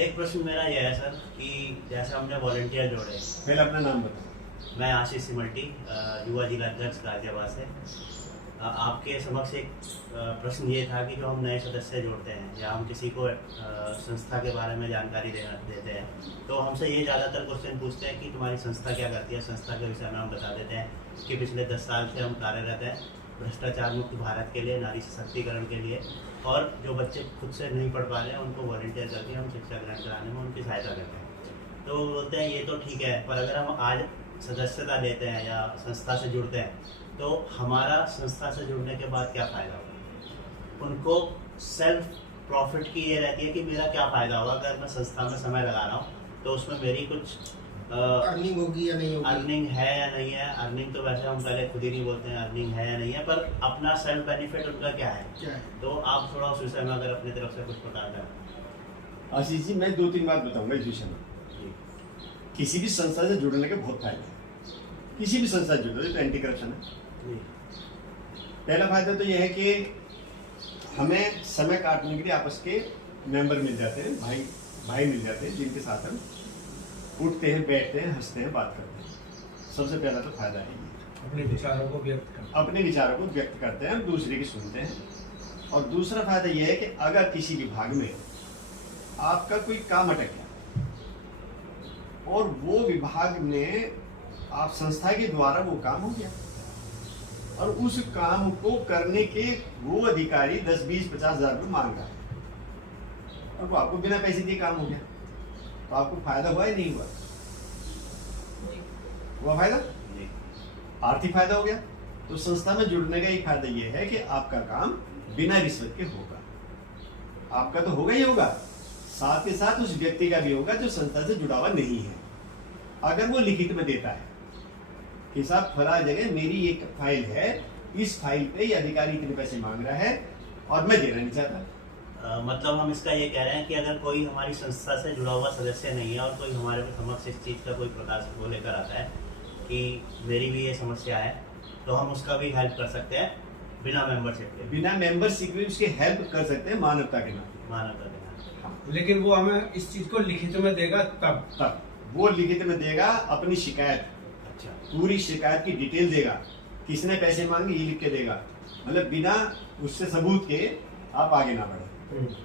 एक प्रश्न मेरा ये है सर कि जैसे हमने वॉलंटियर जोड़े। पहले अपना नाम बताओ। मैं आशीष सिमल्टी, युवा जिला अध्यक्ष गाजियाबाद से। आपके समक्ष एक प्रश्न ये था कि जो हम नए सदस्य जोड़ते हैं या हम किसी को संस्था के बारे में जानकारी देते हैं तो हमसे ये ज़्यादातर क्वेश्चन पूछते हैं कि तुम्हारी संस्था क्या करती है। संस्था के विषय में हम बता देते हैं कि पिछले 10 साल से हम कार्यरत हैं भ्रष्टाचार मुक्त भारत के लिए, नारी सशक्तिकरण के लिए, और जो बच्चे खुद से नहीं पढ़ पा रहे हैं उनको वॉलंटियर करके हम शिक्षा ग्रहण कराने में उनकी सहायता करते हैं। तो बोलते हैं ये तो ठीक है, पर अगर हम आज सदस्यता लेते हैं या संस्था से जुड़ते हैं तो हमारा संस्था से जुड़ने के बाद क्या फ़ायदा होगा। उनको सेल्फ प्रॉफिट की ये रहती है कि मेरा क्या फ़ायदा होगा अगर मैं संस्था में समय लगा रहा हूँ तो उसमें मेरी कुछ अर्निंग होगी या नहीं होगी। अर्निंग है या नहीं है। अर्निंग तो वैसे हम पहले खुद ही नहीं बोलते हैं अर्निंग है या नहीं है, पर अपना सेल्फ बेनिफिट उनका क्या है। तो आप थोड़ा उस विषय में अगर अपनी तरफ से कुछ बता दें। आशीष जी, मैं 2-3 बात बताऊंगा इस विषय में। किसी भी संस्था से जुड़ने के बहुत फायदे हैं। किसी भी संस्था से जुड़ो, तो एंटी करप्शन है। पहला फायदा तो यह है कि हमें समय काटने के लिए आपस के मेंबर मिल जाते हैं, भाई मिल जाते हैं, जिनके साथ हम उठते हैं, बैठते हैं, हंसते हैं, बात करते हैं। सबसे पहला तो फायदा है ये। अपने विचारों को व्यक्त करते हैं, दूसरे की सुनते हैं। और दूसरा फायदा यह है कि अगर किसी विभाग में आपका कोई काम अटक गया और वो विभाग में आप संस्था के द्वारा वो काम हो गया और उस काम को करने के वो अधिकारी 10, 20, 50 हजार रुपये मांग रहा है और वो आपको बिना पैसे दिए काम हो गया, तो आपको फायदा हुआ या नहीं हुआ? हुआ फायदा, आर्थिक फायदा हो गया। तो संस्था में जुड़ने का एक फायदा यह है कि आपका काम बिना रिश्वत के होगा। आपका तो होगा ही होगा, साथ के साथ उस व्यक्ति का भी होगा जो संस्था से जुड़ा हुआ नहीं है। अगर वो लिखित में देता है कि साहब फला जगह मेरी एक फाइल है, इस फाइल पे ये अधिकारी इतने पैसे मांग रहा है और मैं देना नहीं चाहता। मतलब हम इसका ये कह रहे हैं कि अगर कोई हमारी संस्था से जुड़ा हुआ सदस्य नहीं है और कोई हमारे समक्ष इस चीज़ का कोई प्रकाश वो लेकर आता है कि मेरी भी ये समस्या है, तो हम उसका भी हेल्प कर सकते हैं बिना मेंबरशिप के। बिना मेंबरशिप के उसकी हेल्प कर सकते हैं, मानवता के नाते। मानवता के नाते। हाँ। लेकिन वो हमें इस चीज को लिखित में देगा तब वो लिखित में देगा, अपनी शिकायत, अच्छा, पूरी शिकायत की डिटेल देगा, किसने पैसे मांगे ये लिख के देगा। मतलब बिना उससे सबूत के आप आगे ना बढ़े।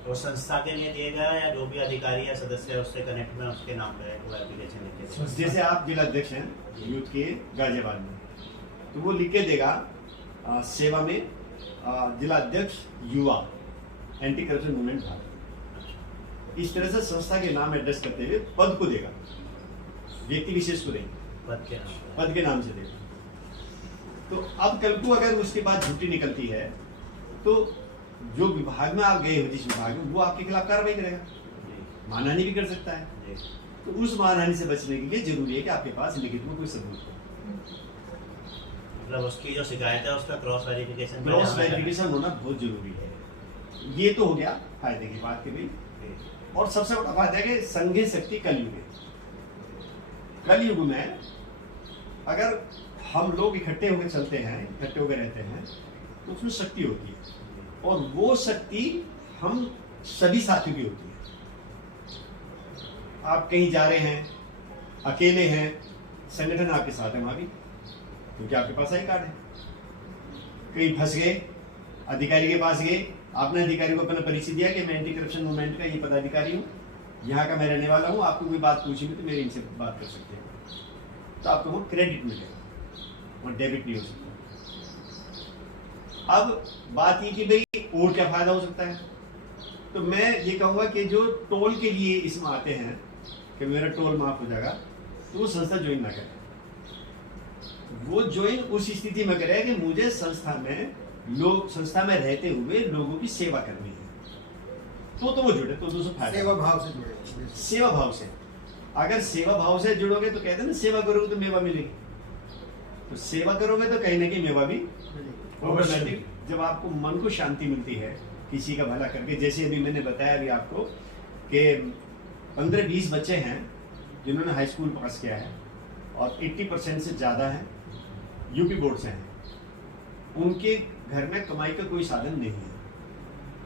तो संस्था के लिए दिएगा या जो भी अधिकारी या सदस्य है उससे कनेक्ट में उसके नाम पे एप्लीकेशन लिख के देगा। जैसे आप जिला अध्यक्ष हैं यूथ के गाजियाबाद में, तो वो लिख के देगा सेवा में जिला अध्यक्ष युवा एंटी करप्शन मूवमेंट भारत। इस तरह से संस्था के नाम एड्रेस करते हुए पद को देगा, व्यक्ति विशेष को नहीं, पद के नाम से देगा। तो अब कल को अगर उसके बाद झूठी निकलती है तो जो विभाग में आप गए हो, जिस विभाग में, वो आपके खिलाफ कार्रवाई करेगा, मानहानि भी कर सकता है। तो उस मानहानि से बचने के लिए जरूरी है कि आपके पास लिखित में कोई सबूत हो। मतलब उसकी जो शिकायत है उसका क्रॉस वेरिफिकेशन होना बहुत जरूरी है। ये तो हो गया फायदे की बात की भाई। और सबसे बड़ा फायदा है कि संघे शक्ति कलयुग में अगर हम लोग इकट्ठे होकर चलते हैं, इकट्ठे होकर रहते हैं, तो उसमें शक्ति होती है और वो शक्ति हम सभी साथियों की होती है। आप कहीं जा रहे हैं, अकेले हैं, संगठन आपके साथ है वहां भी, क्योंकि आपके पास आई कार्ड है। कहीं फंस गए, अधिकारी के पास गए, आपने अधिकारी को अपना परिचय दिया कि मैं एंटी करप्शन मूवमेंट का ये पदाधिकारी हूँ, यहाँ का मैं रहने वाला हूँ, आपको कोई बात पूछी तो मेरे इनसे बात कर सकते हैं, तो आपको वो क्रेडिट मिलेगा और डेबिट नहीं हो सकता। अब बात ये कि भाई और क्या फायदा हो सकता है, तो मैं ये कहूंगा कि जो टोल के लिए इसमें आते हैं कि मेरा टोल माफ हो जाएगा, तो वो संस्था ज्वाइन ना करे। वो ज्वाइन उस स्थिति में करे कि मुझे संस्था में रहते हुए लोगों की सेवा करनी है, तो वो जुड़े, तो दूसरा फायदा सेवा भाव से जुड़े। सेवा भाव से, अगर सेवा भाव से जुड़ोगे तो कहते हैं ना, सेवा करोगे तो मेवा मिलेगी, तो सेवा करोगे तो कहीं ना कहीं मेवा भी ऑटोमेटिक। जब आपको मन को शांति मिलती है किसी का भला करके, जैसे अभी मैंने बताया अभी आपको कि 15-20 बच्चे हैं जिन्होंने हाई स्कूल पास किया है और 80% से ज़्यादा हैं यूपी बोर्ड से हैं, उनके घर में कमाई का कोई साधन नहीं है,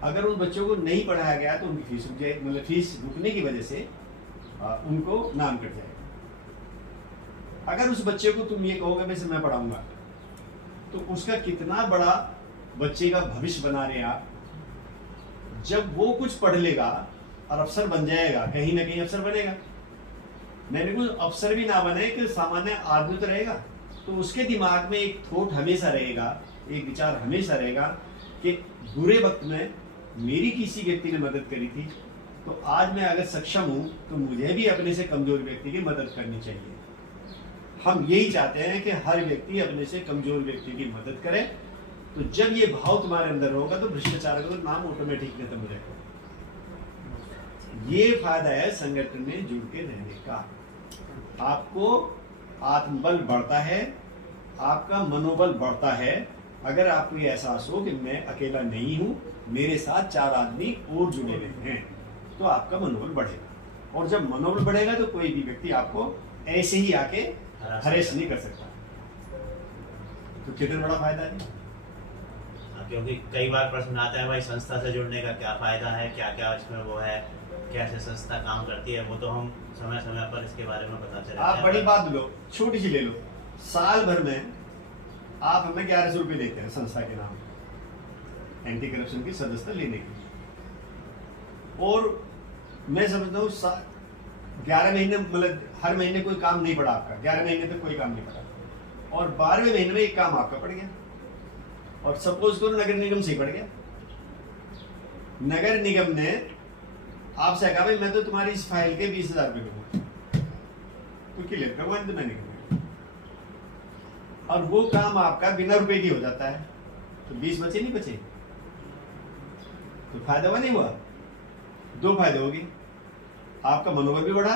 अगर उन बच्चों को नहीं पढ़ाया गया तो उनकी फीस रुक जाए, मतलब फीस रुकने की वजह से उनको नाम कट जाएगा। अगर उस बच्चे को तुम ये कहोगे वैसे मैं पढ़ाऊंगा, तो उसका कितना बड़ा बच्चे का भविष्य बना रहे आप। जब वो कुछ पढ़ लेगा और अफसर बन जाएगा, कहीं ना कहीं अफसर बनेगा। मैंने कुछ अफसर भी ना बने कि सामान्य आदमी तो रहेगा, तो उसके दिमाग में एक थॉट हमेशा रहेगा, एक विचार हमेशा रहेगा कि बुरे वक्त में मेरी किसी व्यक्ति ने मदद करी थी, तो आज मैं अगर सक्षम हूं तो मुझे भी अपने से कमजोर व्यक्ति की मदद करनी चाहिए। हम यही चाहते हैं कि हर व्यक्ति अपने से कमजोर व्यक्ति की मदद करे। तो जब ये भाव तुम्हारे अंदर होगा तो भ्रष्टाचार का नाम ऑटोमेटिक खत्म हो जाएगा। ये फायदा है संगठन में जुड़ के रहने का। आपको आत्मबल बढ़ता है, आपका मनोबल बढ़ता है। अगर आपको ये एहसास हो कि मैं अकेला नहीं हूं, मेरे साथ 4 आदमी और जुड़े हुए हैं, तो आपका मनोबल बढ़ेगा। और जब मनोबल बढ़ेगा तो कोई भी व्यक्ति आपको ऐसे ही आके हरेश नहीं कर सकता। तो कितना बड़ा फायदा है। क्योंकि कई बार प्रश्न आता है भाई संस्था से जुड़ने का क्या फायदा है, क्या क्या इसमें वो है, कैसे संस्था काम करती है, वो तो हम समय समय पर इसके बारे में पता चला। आप बड़ी बात लो, छोटी सी ले लो, साल भर में आप हमें 1100 रुपये देते हैं संस्था के नाम एंटी करप्शन की सदस्यता लेने के लिए। और मैं समझता हूँ 11 महीने, मतलब हर महीने कोई काम नहीं पड़ा आपका, 11 महीने तक कोई काम नहीं पड़ा, और 12वें महीने में एक काम आपका पड़ गया। और सपोज करो नगर निगम से पड़ गया, नगर निगम ने आपसे कहा भाई मैं तो तुम्हारी इस फाइल के 20,000 रुपये दूंगा, तो क्लियर करवाएं तो मैंने करवाया, और वो काम आपका बिना रुपए की हो जाता है, तो 20 बचे नहीं बचे, तो फायदा हुआ नहीं हुआ। 2 फायदे हो गए, आपका मनोबल भी बढ़ा,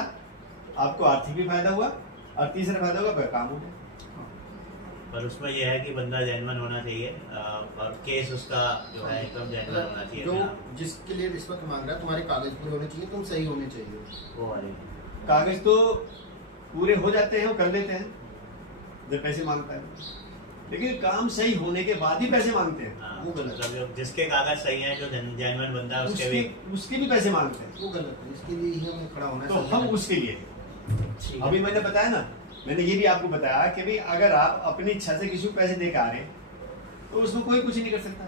आपको आर्थिक भी फायदा हुआ, और तीसरा फायदा होगा काम हो गया। पर उसमें यह है कि बंदा जेन्युइन होना चाहिए, और केस उसका जो है एकदम जेन्युइन होना चाहिए। जो जिसके लिए रिश्वत मांग रहा है, तुम्हारे कागज पूरे होने चाहिए, तुम सही होने चाहिए। वो वाली कागज तो पूरे हो जाते हैं, वो कर लेते हैं जब पैसे मांगता है, लेकिन काम सही होने के बाद ही पैसे मांगते हैं। हाँ, वो गलत है। मतलब जिसके कागज सही हैं, जो जेन्युइन बंदा है उसके भी पैसे मांगते हैं, वो गलत है, इसके लिए ही हमें खड़ा होना है। तो हम उसके लिए ठीक है। अभी मैंने बताया ना, मैंने ये भी आपको बताया कि भाई अगर आप अपनी इच्छा से किसी को पैसे दे के आ रहे हैं तो उसमें कोई कुछ नहीं कर सकता।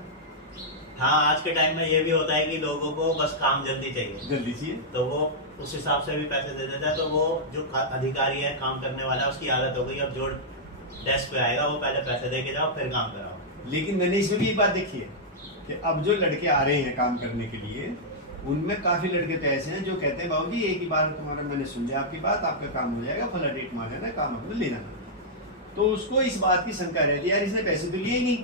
हाँ, आज के टाइम में ये भी होता है कि लोगों को बस काम जल्दी चाहिए, जल्दी चाहिए, तो वो उस हिसाब से भी पैसे दे देता है। तो वो जो अधिकारी है, काम करने वाला, उसकी आदत हो गई अब जो डेस्क पे आएगा वो पहले पैसे दे के जाओ फिर काम कराओ। लेकिन मैंने इसमें भी एक बात देखी है कि अब जो लड़के आ रहे हैं काम करने के लिए, उनमें काफी लड़के तो ऐसे हैं जो कहते हैं बाबू जी एक ही बार तुम्हारा मैंने सुन लिया आपकी बात, आपका काम हो जाएगा, फला डेट मार देना, काम अपना ले जाना। तो उसको इस बात की शंका रहती है यार इसने पैसे तो लिए ही नहीं,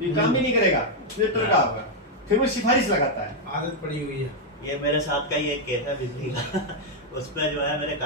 ये काम भी नहीं करेगा, फिर तो क्या होगा, फिर वो सिफारिश लगाता है। आदत पड़ी हुई है। ये मेरे साथ का ही एक केस है बिजली का उसमें जो है मेरे